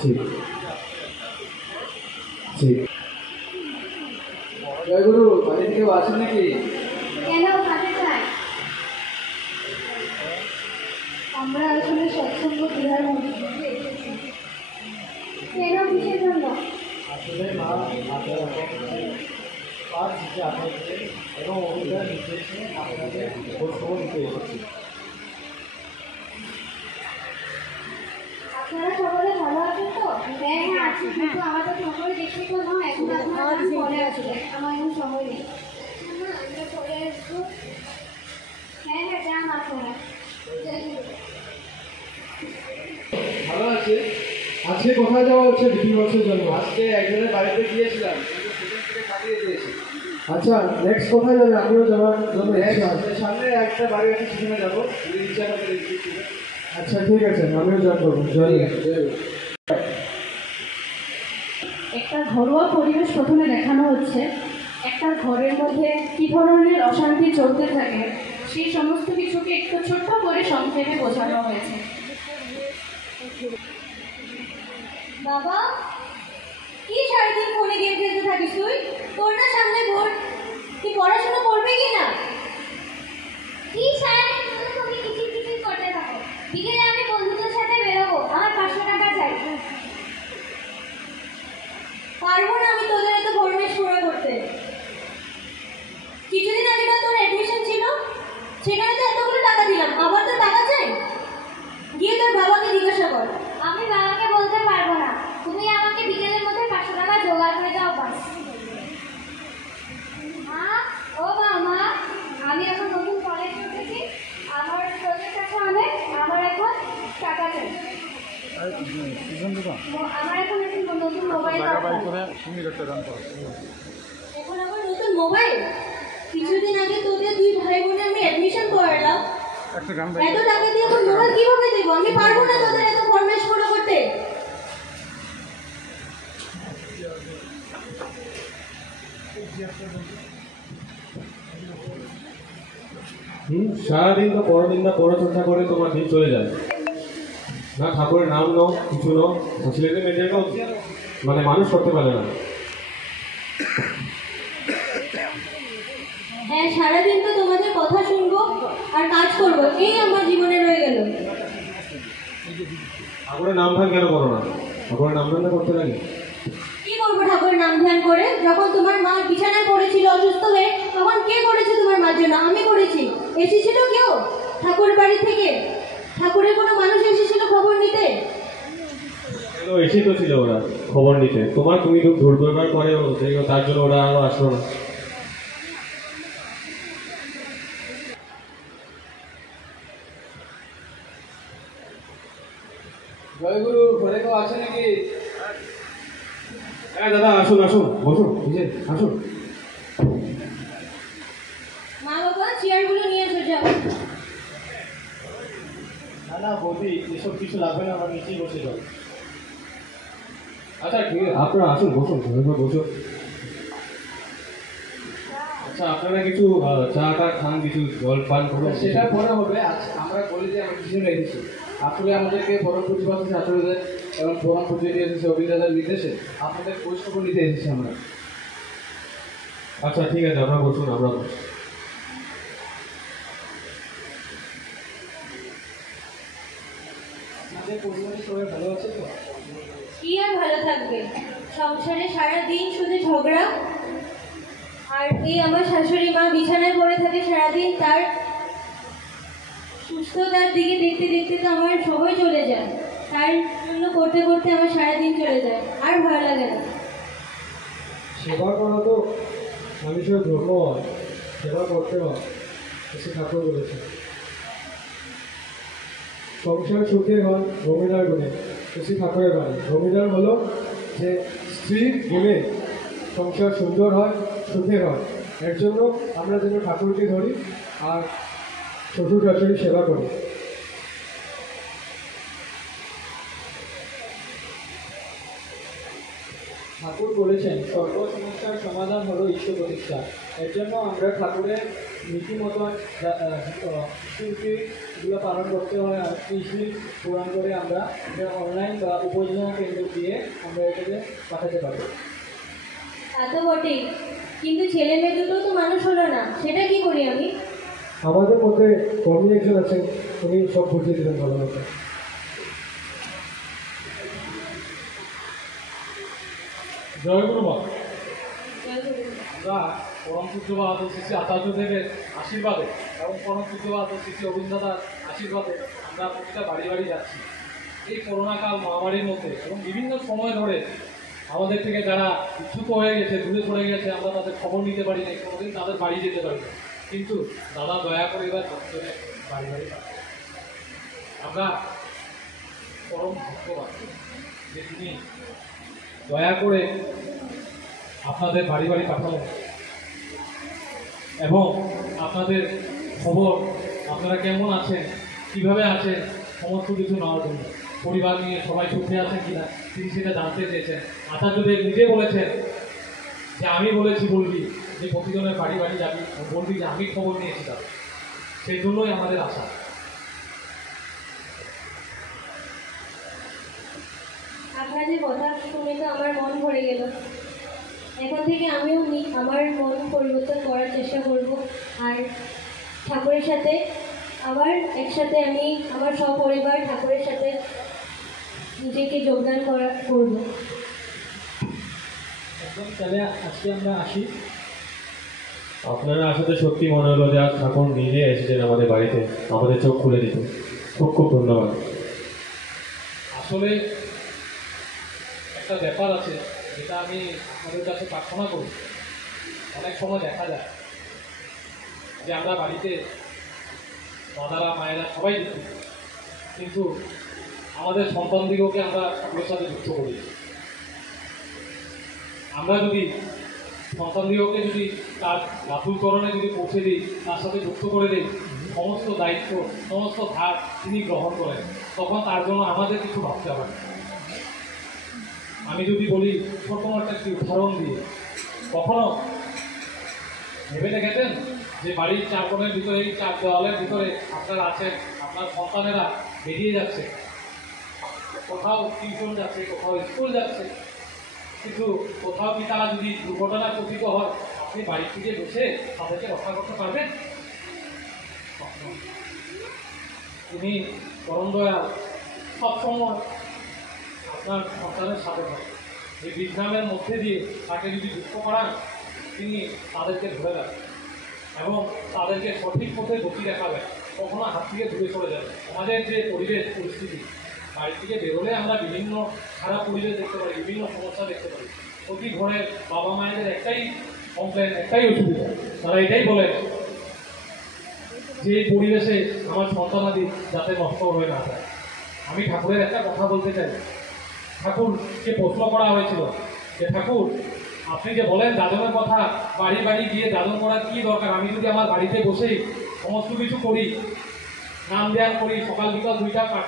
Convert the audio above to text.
ঠিক ঠিক। জয়গুরু, বাড়ি থেকে আসেন নাকি? কেন খাতে চাই? আমরা আসলে সৎসঙ্গ বিহার মন্দিরে এসেছি। কেন, কিসের জন্য? আসলে মা আপনার পাঁচ দিতে আপনাদের এবং অভিযান নির্দেশে আপনাদের খোঁজখবর নিতে এসেছি। আপনারা সকলে ভালো আছেন তো? হ্যাঁ হ্যাঁ আছি, কিন্তু আমাদের সকলে দেখতে তো নয়, এখন আপনারা পরে আসবে, আমার এখন সময় নেই। আমরা পরে আসবো। হ্যাঁ হ্যাঁ যান আপনারা। ভালো আছে? আজকে কোথায় যাওয়া হচ্ছে দিবসের জন্য? আজকে একজনের বাড়িতে গিয়েছিলাম, কিন্তু সেখান থেকে কাটিয়ে দিয়েছি। আচ্ছা, নেক্সট কোথায় যাবে? আমিও যাওয়ার জন্য সামনে একটা বাড়ি আছে, সেখানে যাবো। ইচ্ছা করে। আচ্ছা ঠিক আছে, আমিও যাবো। জয় জয়। একটা ঘরোয়া পরিবেশ প্রথমে দেখানো হচ্ছে। একটা ঘরের মধ্যে কী ধরনের অশান্তি চলতে থাকে সেই সমস্ত কিছুকে একটু ছোট্ট করে সংক্ষেপে বোঝানো হয়েছে। বাবা, কি সারাদিন ফোনে গেম খেলতে থাকিস তুই? তোর না সামনে বোর্ড, তুই পড়াশোনা করবি কি না? কি সারাদিন তুমি কিচির কিচির করতে থাকো? বিকেলে আমি বন্ধুদের সাথে বেরোবো, আমার 500 টাকা চাই। পারবো না আমি তোদের এত ফরমেশ পুরো করতে। কিছুদিন আগে না তোর অ্যাডমিশন ছিল, সেখানে তো এতগুলো টাকা দিলাম, আবার তো টাকা চাই? গিয়ে তোর বাবাকে জিজ্ঞাসা কর। আমি বাবাকে বলতে পারবো না, তুমি আমাকে বিকেলের মধ্যে 500 টাকা জোগাড় করে দাও বাস। মা, ও মা, আমি এখন নতুন কলেজ উঠেছি, আমার প্রজেক্ট আছে অনেক, আমার এখন টাকা চাই। আমার এখন একটা নতুন মোবাইল দরকার। এখন আমার নতুন মোবাইল? কিছুদিন আগে তোদের 2 ভাই বোনে আমি অ্যাডমিশন করালাম, এত টাকা দিয়ে এখন মোবাইল কিভাবে দেবো? আমি পারবো না তোদের এত ফরমেশ পুরো করতে। সারাদিন তো পরদিন পড়াচর্চা করে তোমার দিন চলে যায় না, ঠাকুরের নাম নাও, কিছু নাও, ছেলেদের মেয়েদেরকেও মানে মানুষ করতে পারে না। হ্যাঁ, সারাদিন তো তোমাদের কথা শুনবো আর কাজ করবো, এই আমার জীবনে রয়ে গেল। ঠাকুরের নাম ধ্যান কেন করো না? ঠাকুরের নাম ধ্যান করতে লাগে। কি করবো ঠাকুরের নাম ধ্যান করে? যখন তোমার মা বিছানায় পড়েছিল অসুস্থ হয়ে, তখন কে করেছে তোমার মার জন্য? আমি করেছি। এসেছিল কেউ ঠাকুর বাড়ি থেকে? ঠাকুরের কোনো মানুষ এসেছিল খবর নিতে? এসে তো ছিল ওরা খবর নিতে, তোমার তুমি খুব দুর্ব্যবহার করে তার জন্য ওরা আরো আসলো না। জয়গুরু, ঘরে কেউ আছে নাকি? হ্যাঁ দাদা, আসুন আসুন, বসুন, আসুন। মা বাবা, চেয়ারগুলো নিয়ে এসে যাও। না না বৌদি, এসব কিছু লাগবে না, আমরা নিচেই বসে যাও। আচ্ছা ঠিক আছে, আপনারা আসুন, বসুন, বসুন। আচ্ছা, আপনারা কিছু চা টা খান, কিছু জল পান করুন। সেটা পরে হবে। আমরা বলি যে আমরা কিছু রেখেছি, আসলে আমাদেরকে পরম প্রতিপাদ্য ছাত্রদের এবং পরম পুজো নিয়ে এসেছে অভিজ্ঞতার নির্দেশে আপনাদের খোঁজখবর নিতে এসেছি আমরা। আচ্ছা ঠিক আছে, আপনারা বসুন, আমরা বসুন। আপনাদের পরিবারের সবাই ভালো আছে তো? কি আর ভালো থাকবে, সংসারে সারাদিন শুধু ঝগড়া। আর এই আমার শাশুড়ি মা বিছানায় পড়ে থাকে সারাদিন, তার সুস্থতার দিকে দেখতে দেখতে তো আমার সময় চলে যায়, তার জন্য করতে করতে আমার সারাদিন চলে যায়, আর ভালো লাগে না। সেবা করা তো মানুষের ধর্ম হয়, সেবা করতে হয়, এসে ঠাকুর বলেছে। সংসার সুখে হয় রমিদার গুণে, এসে ঠাকুরের বাড়ি। রমিদার হলো যে স্ত্রীর গুণে সংসার সুন্দর হয়, সুখে হয়। এর জন্য আমরা যেন ঠাকুরকে ধরি আর শ্বশুর শাশুড়ি সেবা করি। ঠাকুর বলেছেন সর্ব সমস্যার সমাধান হলো ঈশ্বর প্রতিষ্ঠা। এর জন্য আমরা ঠাকুরের নীতি মতন স্মৃতিগুলো পালন করতে হয়। আর কৃষি পূরণ করে আমরা এটা অনলাইন বা উপজেলা কেন্দ্র দিয়ে আমরা এটাকে পাঠাতে পারবো। তা তো বটেই, কিন্তু ছেলে মেয়ে দুটো তো মানুষ হলো না, সেটা কি করি আমি? আমাদের মধ্যে কর্মী একজন আছেন, উনি সব বুঝিয়ে দিলেন ভালো মতো। জয় গুরুমা। জয় গুরু। আমরা পরম পূজ্যবাদ ও শ্রী আচার্যদেবের আশীর্বাদে এবং পরম পূজ্যবাদ ও শ্রী অরুণদাদার আশীর্বাদে আমরা প্রতিটা বাড়ি বাড়ি যাচ্ছি। এই করোনাকাল মহামারীর মধ্যে এবং বিভিন্ন সময় ধরে আমাদের থেকে যারা ইচ্ছুক হয়ে গেছে, দূরে সরে গেছে, আমরা তাদের খবর নিতে পারি না, কোনোদিন তাদের বাড়ি যেতে পারি না। কিন্তু দাদা দয়া করে এবার ভক্তদের বাড়ি বাড়ি পাঠান। আমরা পরম ভক্তবাদ যে তিনি দয়া করে আপনাদের বাড়ি বাড়ি পাঠালেন এবং আপনাদের খবর, আপনারা কেমন আছেন, কিভাবে আছেন, সমস্ত কিছু নেওয়ার জন্য পরিবার নিয়ে সবাই সুখে আছেন কিনা তিনি সেটা জানতে চেয়েছেন। আচার্যদেব নিজে বলেছেন যে আমি বলেছি বলবি, যে প্রতিজনের বাড়ি বাড়ি যাবি বলবি যে আমি খবর নিয়েছি তার। সেই জন্যই আমাদের আশা। আপনাদের কথা শুনে তো আমার মন ভরে গেল। এখন থেকে আমিও আমার মন পরিবর্তন করার চেষ্টা করব, আর ঠাকুরের সাথে আবার একসাথে আমি আমার সপরিবার ঠাকুরের সাথে নিজেকে যোগদান করব। একদম, তাহলে আজকে আমরা আসি। আপনারা আসলে সত্যি মনে হলো যে আজ ঠাকুর নিজে এসেছেন আমাদের বাড়িতে, আমাদের চোখ খুলে দিত। খুব খুব ধন্যবাদ। আসলে একটা ব্যাপার আছে যেটা আমি আপনাদের কাছে প্রার্থনা করি। অনেক সময় দেখা যায় যে আমরা বাড়িতে দাদারা মায়েরা সবাই দেখি, কিন্তু আমাদের সন্তানদিগকে আমরা ঠাকুরের সাথে যুক্ত করি। আমরা যদি সন্তানদিগকে যদি তার বাতুলকরণে যদি পৌঁছে দিই, তার সাথে যুক্ত করে দিই, সমস্ত দায়িত্ব সমস্ত ভার তিনি গ্রহণ করেন, তখন তার জন্য আমাদের কিছু ভাবতে হবে না। আমি যদি বলি ছোট একটি উদাহরণ দিয়ে, কখনো ভেবে দেখেছেন যে বাড়ির চার কোণের ভিতরে, এই চার দেওয়ালের ভিতরে আপনারা আছেন, আপনার সন্তানেরা বেরিয়ে যাচ্ছে, কোথাও টিউশন যাচ্ছে, কোথাও স্কুল যাচ্ছে, কিন্তু কোথাও কি তারা যদি দুর্ঘটনায় পতিত হয়, আপনি বাড়ি থেকে বসে তাদেরকে রক্ষা করতে পারবেন? তিনি পরম দয়াল সবসময় আপনার সন্তানের সাথে থাকে। এই বিজ্ঞানের মধ্যে দিয়ে তাকে যদি যুক্ত করান, তিনি তাদেরকে ধরে রাখেন এবং তাদেরকে সঠিক পথে গতি দেখাবেন, কখনো হাত থেকে দূরে সরে যাবে। আমাদের যে পরিবেশ পরিস্থিতি, বাড়ি থেকে বেরোলে আমরা বিভিন্ন খারাপ পরিবেশ দেখতে পারি, বিভিন্ন সমস্যা দেখতে পারি। প্রতি ঘরের বাবা মায়েদের একটাই কমপ্লেন, একটাই অসুবিধা, তারা এটাই বলেন যে এই পরিবেশে আমার সন্তানাদি যাতে নষ্ট হয়ে না যায়। আমি ঠাকুরের একটা কথা বলতে চাই। ঠাকুরকে প্রশ্ন করা হয়েছিল যে ঠাকুর, আপনি যে বলেন দাদনের কথা, বাড়ি বাড়ি গিয়ে দাদন করার কী দরকার? আমি যদি আমার বাড়িতে বসেই সমস্ত কিছু করি, নাম দেওয়ার করি, সকাল বিকাল 2টা পাঠ